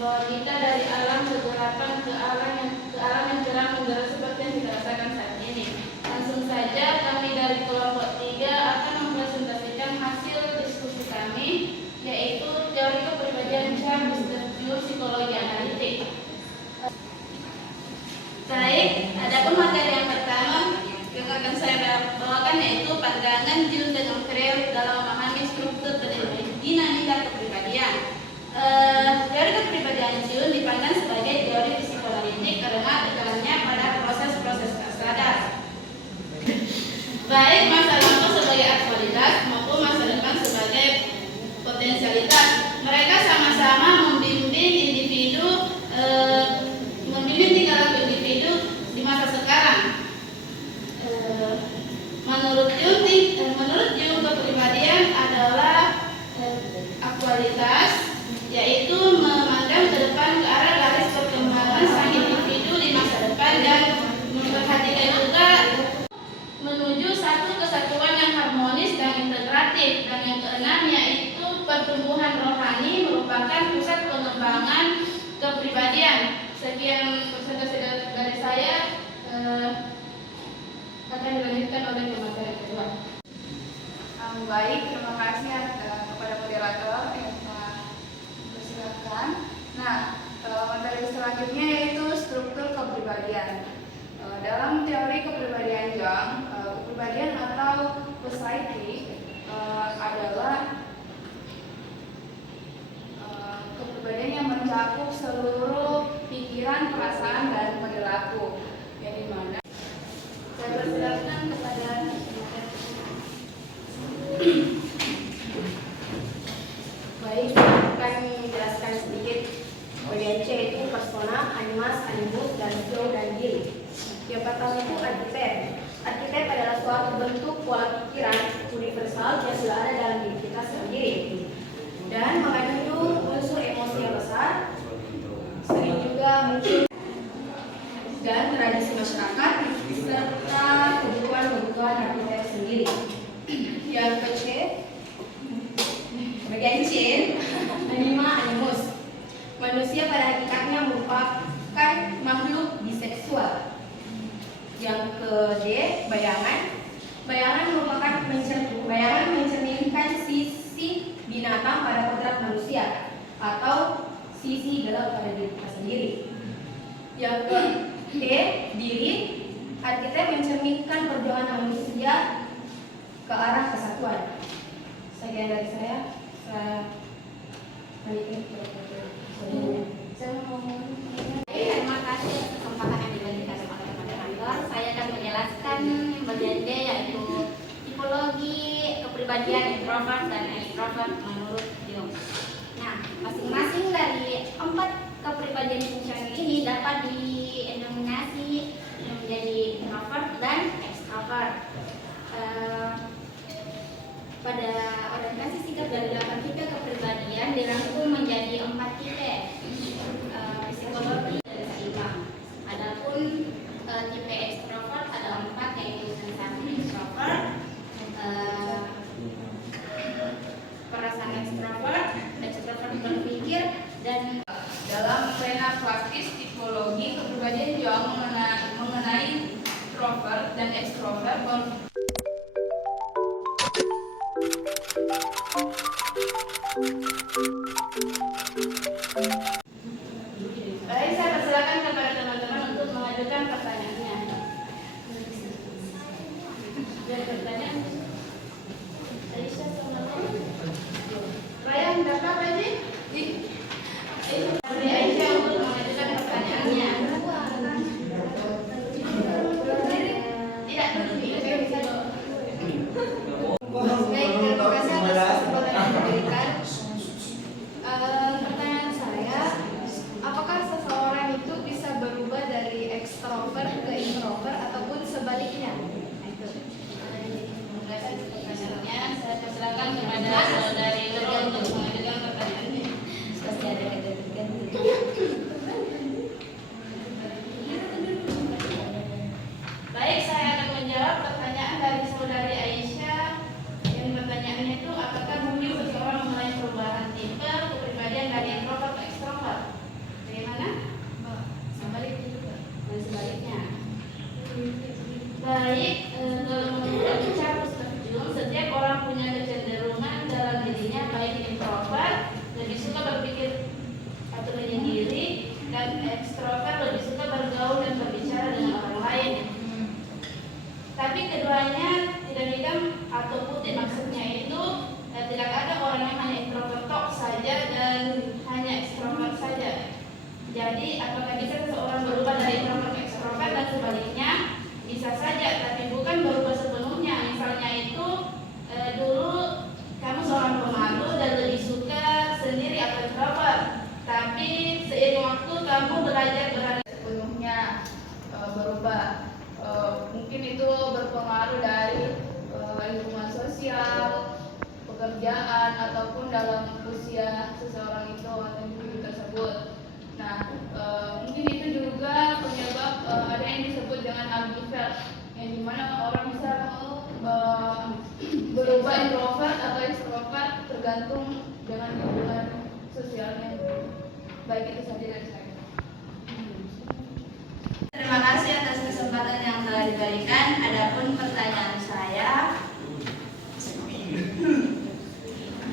membawa kita dari alam kegelapan ke alam yang terang menderah seperti yang kita rasakan saat ini. Langsung saja kami dari kelompok 3 akan mempresentasikan hasil diskusi kami, yaitu teori kepribadian Charles Darwin psikologi analitik. Baik, adapun materi yang pertama yang akan saya bawakan yaitu pandangan Jung dan Freud dalam memahami struktur dan dinamika kepribadian. Teori kepribadian Jung dipandang sebagai teori psikoanalitik karena tekanannya pada proses-proses tak sadar, baik masa lalu sebagai aktualitas maupun masa depan sebagai potensialitas. Mereka sama-sama membimbing individu, membimbing tingkah laku individu di masa sekarang. Menurut Jung, kepribadian adalah aktualitas, yaitu memandang ke depan ke arah garis perkembangan sang individu di masa depan dan memperhatikan juga menuju satu kesatuan yang harmonis dan integratif. Dan yang keenam yaitu pertumbuhan rohani merupakan pusat pengembangan kepribadian. Sekian presentasi dari saya, akan dilanjutkan oleh pemateri kedua. Baik, terima kasih kepada moderator yang telah mempersilakan. Nah, materi selanjutnya yaitu struktur kepribadian. Dalam teori kepribadian Jung, kepribadian atau psyche adalah kepribadian yang mencakup seluruh pikiran, perasaan, dan perilaku, yang dimana Saya persilakan kepada Baik, akan menjelaskan sedikit. Bagian C itu persona, animus, dan flow dan diri. Yang pertama itu archetype. Archetype adalah suatu bentuk pola pikiran universal yang sudah ada dalam diri kita sendiri dan mengandung unsur emosi yang besar, sering juga muncul dan tradisi masyarakat serta kebutuhan archetype sendiri. Yang ke-C, bagian C, animus. Manusia pada hakikatnya merupakan makhluk biseksual. Yang ke-D, bayangan. Bayangan mencerminkan sisi binatang pada kodrat manusia atau sisi gelap pada diri kita sendiri. Yang ke-D, diri. Archetype mencerminkan perjuangan manusia ke arah kesatuan. Sekian dari saya. Terima kasih atas kesempatan yang diberikan oleh moderator. Saya akan menjelaskan bagian D, yaitu tipologi kepribadian introvert dan extrovert menurut Jung. Nah, masing-masing dari 4 kepribadian Jung ini dapat didenominasi menjadi introvert dan extrovert. Pada orientasi sikap dari 8 tipe kepribadian dirangkum menjadi 4 tipe psikologi dan seimbang. Adapun tipe ekstrovert ada 4, yaitu sensasi ekstrovert, perasaan ekstrovert berpikir, dan dalam pena praktis tipologi kepribadian Jung mengenai introvert dan extrovert. Baik, saya persilakan kepada teman-teman untuk mengajukan pertanyaannya. Dari pertanyaan, Aisyah sama Ryan, daftar aja. Dari Aisyah untuk mengajukan pertanyaannya. Tidak perlu diulang. Baik, terima kasih atas kesempatan yang diberikan. Pertanyaan saya, Tapi seiring waktu kamu belajar berani. Sepenuhnya berubah. Mungkin itu berpengaruh dari lingkungan sosial, pekerjaan, ataupun dalam usia seseorang itu atau individu tersebut. Nah, mungkin itu juga penyebab ada yang disebut dengan ambivert, yang dimana orang bisa berubah introvert atau extrovert tergantung dengan lingkungan sosialnya. Baik, itu saja dari saya. Terima kasih atas kesempatan yang telah diberikan. Adapun pertanyaan saya,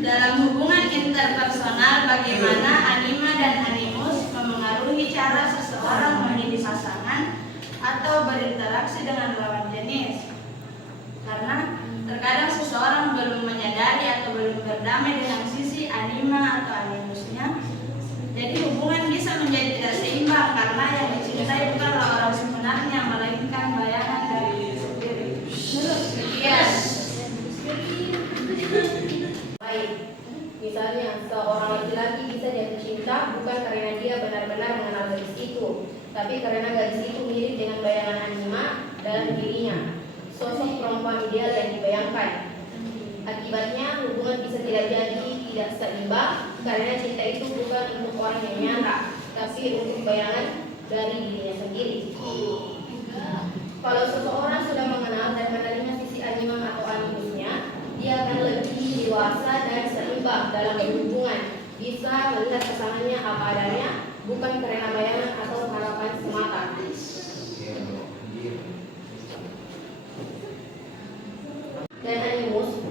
dalam hubungan interpersonal, bagaimana anima dan animus memengaruhi cara seseorang memilih pasangan atau berinteraksi dengan lawan jenis? Karena terkadang seseorang belum menyadari atau belum berdamai dengan sisi anima atau animusnya. Jadi hubungan bisa menjadi tidak seimbang karena yang dicintai bukanlah orang sebenarnya, melainkan bayangan dari diri sendiri. Yes. Baik, misalnya seorang laki-laki bisa jatuh cinta bukan karena dia benar-benar mengenal gadis itu, tapi karena gadis itu mirip dengan bayangan anima dalam dirinya, sosok perempuan ideal yang dibayangkan. Akibatnya hubungan bisa tidak seimbang karena cinta itu bukan untuk orang yang nyata, tapi untuk bayangan dari dirinya sendiri. Kalau seseorang sudah mengenal dan menerima sisi anima atau animusnya, dia akan lebih dewasa dan seimbang dalam berhubungan, bisa melihat pasangannya apa adanya, bukan karena bayangan atau harapan semata. Dan animus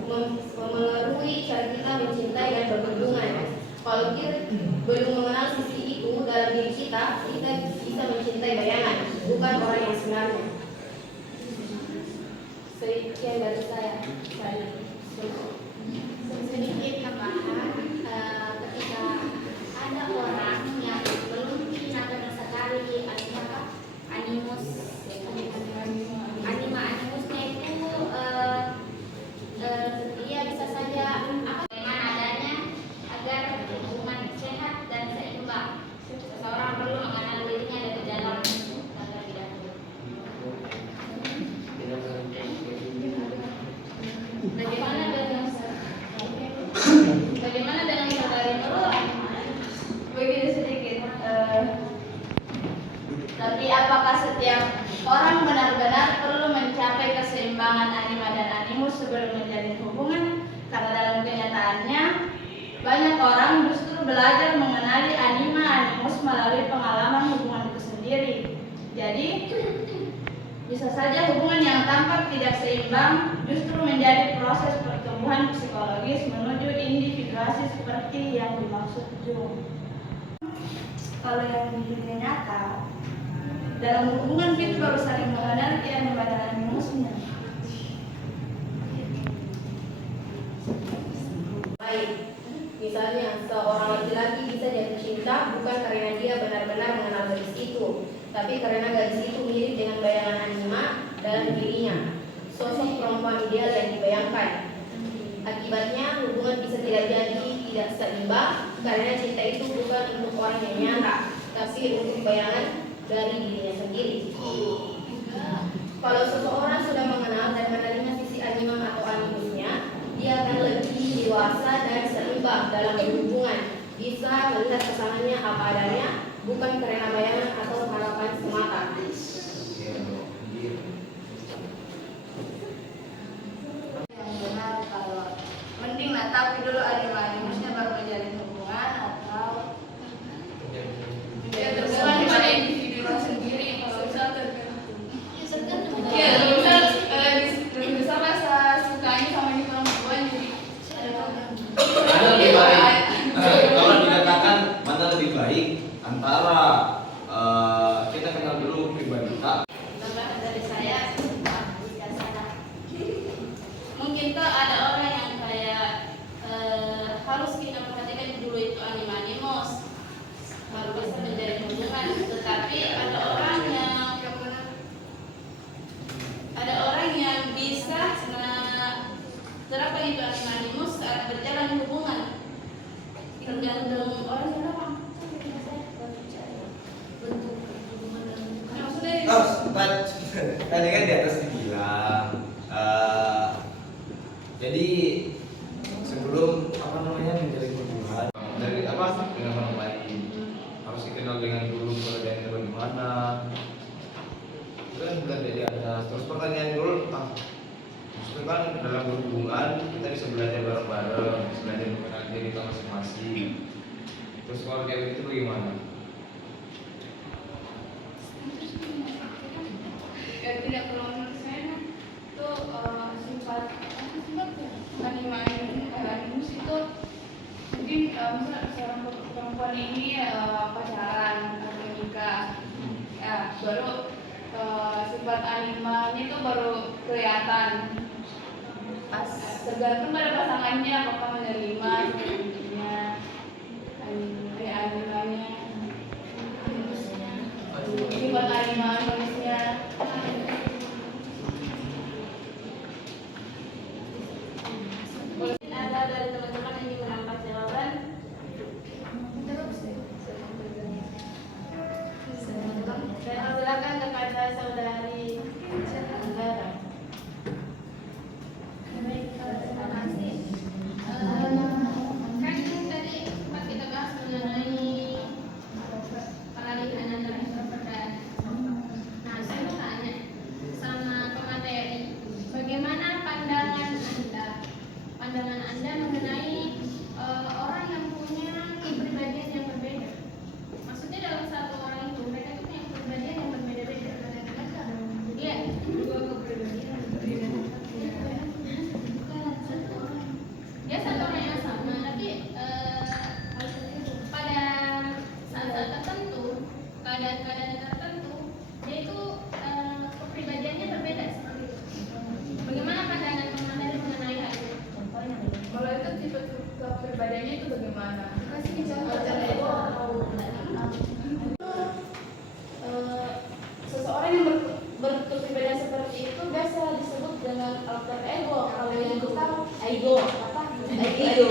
memengaruhi cara kita mencintai dan berhubungan. Kalau kita belum mengenal sisi itu dalam diri kita bisa mencintai bayangan, bukan orang yang sebenarnya. Sekian dari saya. Sedikit tambahan, ketika ada orang yang belum benar-benar sekali animus, animusnya itu dia bisa saja bagaimana adanya agar hubungan sehat dan seimbang. Seseorang perlu mengenal dirinya dari dalam terlebih dahulu. Bagaimana dengan saudari Nurul? Begini sedikit. Tapi apakah setiap orang benar-benar perlu mencapai keseimbangan anima dan animus sebelum menjalin hubungan? Karena dalam kenyataannya banyak orang justru belajar mengenali anima animus melalui pengalaman hubungan itu sendiri. Jadi bisa saja hubungan yang tampak tidak seimbang justru menjadi proses pertumbuhan psikologis menuju individuasi seperti yang dimaksud Jung. Kalau yang di dunia nyata, dalam hubungan kita baru saling mengenal anima dan animusnya. Baik, misalnya seorang laki-laki bisa jatuh cinta bukan karena dia benar-benar mengenal gadis itu, tapi karena gadis itu mirip dengan bayangan anima dalam dirinya, sosok perempuan ideal yang dibayangkan. Akibatnya hubungan bisa tidak seimbang karena cinta itu bukan untuk orang yang nyata, tapi untuk bayangan dari dirinya sendiri. Kalau seseorang sudah mengenal dan menerima sisi anima atau animusnya, dia akan lebih dewasa dan seimbang dalam berhubungan, bisa melihat pasangannya apa adanya, bukan karena bayangan atau harapan semata. Yang benar kalau mending tapi dulu animusnya baru menjalin hubungan atau Ya tergantung pada individu sendiri. Kalau misal rasa sukanya sama di perempuan, jadi Mana lebih baik? Kalau dikatakan mana lebih baik antara kita kenal dulu pribadi kita. tambahan dari saya, mungkin tuh ada orang yang kayak harus kita perhatikan dulu itu animus baru bisa menjadi hubungan, tetapi ada orang yang bisa terapkan itu animus saat berjalan hubungan, tergantung orang siapa. lain. Harus dikenal dengan dulu keadaannya bagaimana. Itu kan belajar di atas. Terus pertanyaan dulu, itu kan dalam berhubungan kita bisa belajar bareng-bareng, bisa belajar mengenal diri kita masing-masing. Terus kalau kayak gitu bagaimana? Tidak perlu menurut saya itu sifat animus itu mungkin misalnya seorang perempuan ini pacaran atau nikah, ya baru sifat animanya itu baru kelihatan pas tergantung pada pasangannya apakah menerima sebenarnya animanya sifat animalisnya. Mungkin ada dari teman-teman yang ingin mengangkat jawaban. Saya silakan kepada saudari Anggara. Terima kasih. Kan tadi sempat kita bahas mengenai peralihan antara introvert dan nah, saya mau tanya sama pemateri, bagaimana pandangan Anda mengenai orang yang punya kepribadian yang berbeda? Maksudnya dalam satu orang itu mereka itu punya kepribadian yang berbeda-beda. Iya, dua kepribadian yang berbeda. Dia satu orang yang sama, tapi pada saat-saat tertentu, keadaan-keadaan tertentu, dia itu kepribadiannya berbeda seperti itu. Bagaimana pandangan pemateri mengenai hal itu? Kalau itu tipe kepribadiannya itu bagaimana? Seseorang yang berkepribadian seperti itu biasa disebut dengan alter ego. Kalau yang kita ego apa? Ego.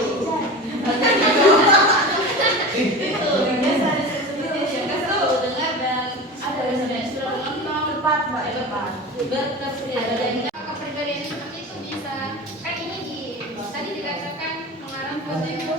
Itu biasa disebut yang biasa dengar dan ada yang sudah menonton tepat berkepribadian. Kepribadian seperti itu bisa kan ini tadi dikatakan mengarah positif